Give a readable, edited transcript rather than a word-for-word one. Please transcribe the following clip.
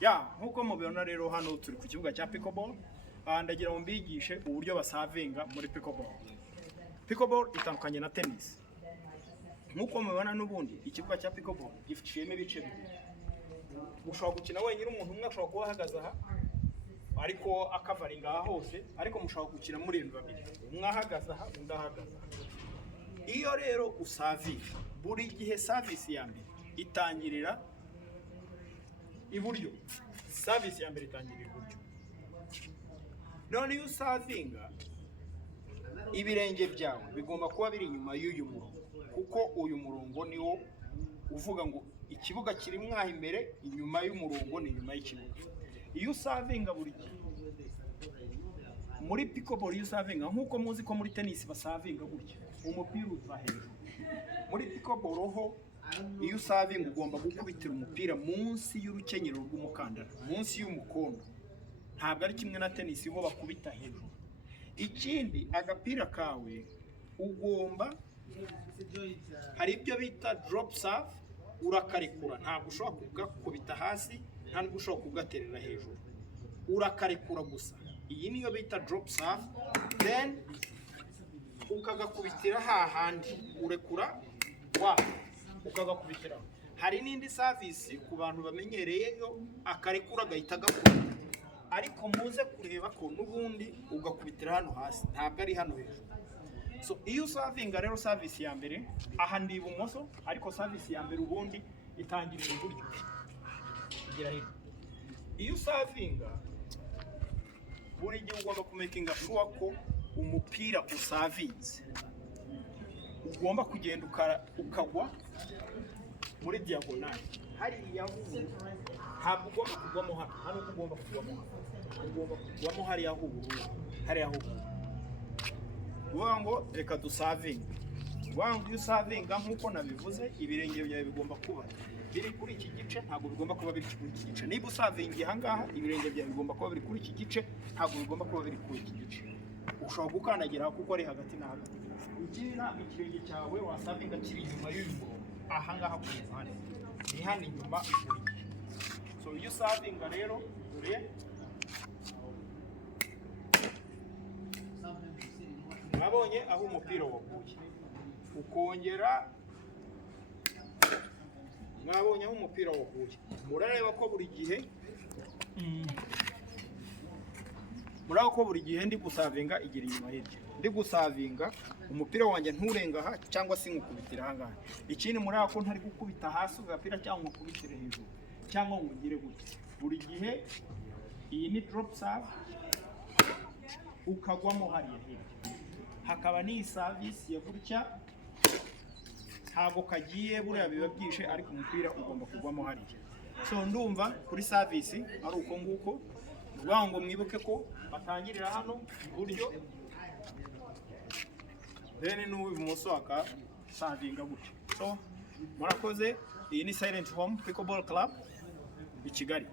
ya nkuko mubibona rero hano turi ku kibuga cya pickleball. Ndagira ngo mbigishe uburyo basavinga muri pickleball. Pickleball itandukanye na tennis. Nkuko mubibona n'ubundi ikibuga cya pickleball gifitiyemo ibice bibiri. Ushobora gukina wenyine, umuntu umwe ashobora kuba ahagaze aha ariko akavaringa aha hose, ariko mushobora gukina muri babiri, umwe ahagaze aha undi ahagaze aha. Iyo rero usavinga, buri gihe service ya mbere itangirira iburyo. Service ya mbere itangirira iburyo. None iyo usavinga, ibirenge byawe bigomba kuba biri inyuma y'uyu murongo, kuko uyu murongo niwo uvuga ngo ikibuga kiri mwaha imbere, inyuma y'umurongo ni inyuma y'ikibuga. Iyo usavinga buri gihe muri pickleball, iyo usavinga nkuko muzi ko muri tennis basavinga gutya, umupira uza hejuru. Muri pickleball ho iyo usavinga ugomba gukubitira umupira munsi y'urukenyero rw'umukandara, munsi y'umukondo. Ntabwo ari kimwe na tennis ho bakubita hejuru. Ikindi, agapira kawe ugomba, hari ibyo bita drop serve, urakarekura. Ntabwo ushobora kugakubita hasi, ntabwo ushobora kugaterera hejuru, urakarekura gusa. Iyi niyo bita drop serve, then ukagakubitira hahandi, urekura ukagakubitira. Hari n'indi service ku bantu bamenyereye yo akarekura agahita agakubita, ariko muze kureba ko n'ubundi ugakubitira hano hasi, ntabwo ari hano hejuru. So iyo usavinga rero, service ya mbere aha ndi ibumoso, ariko service ya mbere ubundi itangirira iburyo. Iyo usavinga, buri gihe ugomba kumakinga sure ko umupira usavinze, ugomba kugenda ukagwa muri diagonal hariya. Ntabwo ugomba kugwamo hano, hano ugomba kugwamo hano, ugomba kugwamo hariya h'ubururu, hariya h'ubururu. Uvuga ngo reka dusavinga. Uvuga ngo iyo usavinga nkuko nabivuze, ibirenge byawe bigomba kuba biri kuri iki gice, ntabwo bigomba kuba biri kuri iki gice. Niba usavingiye aha ngaha, ibirenge byawe bigomba kuba biri kuri iki gice, ntabwo bigomba kuba biri kuri iki gice. Ushobora gukandagira kuko ari hagati na hagati. Ugira ikirenge cyawe wasavinga kiri inyuma y'uyu murongo, aha ngaha ku ruhande, ni hano inyuma buri gihe. So iyo usavinga rero, dore mwabonye aho umupira waguye, ukongera mwabonye aho umupira waguye. Murareba ko buri gihe ndi gusavinga igira inyuma hirya. Ndi gusavinga umupira wanjye nturenga aha cyangwa se nkukubitira aha ngaha. Ikindi muraba ko ntari gukubita hasi agapira cyangwa nkukubitire hejuru cyangwa ngo ngire gutya. Buri gihe iyi ni drop serve, ukagwamo hariya hirya. Hakaba ni service ya gutya, ntabwo kagiye buriya biba byishe, ariko umupira ugomba kugwamo hariya. So ndumva kuri service ari uko nguko. Uvuga ngo mwibuke ko batangirira hano iburyo, then n'ubumoso akasavinga gutya. So murakoze. Iyi ni Silent Home Pickleball Club i Kigali.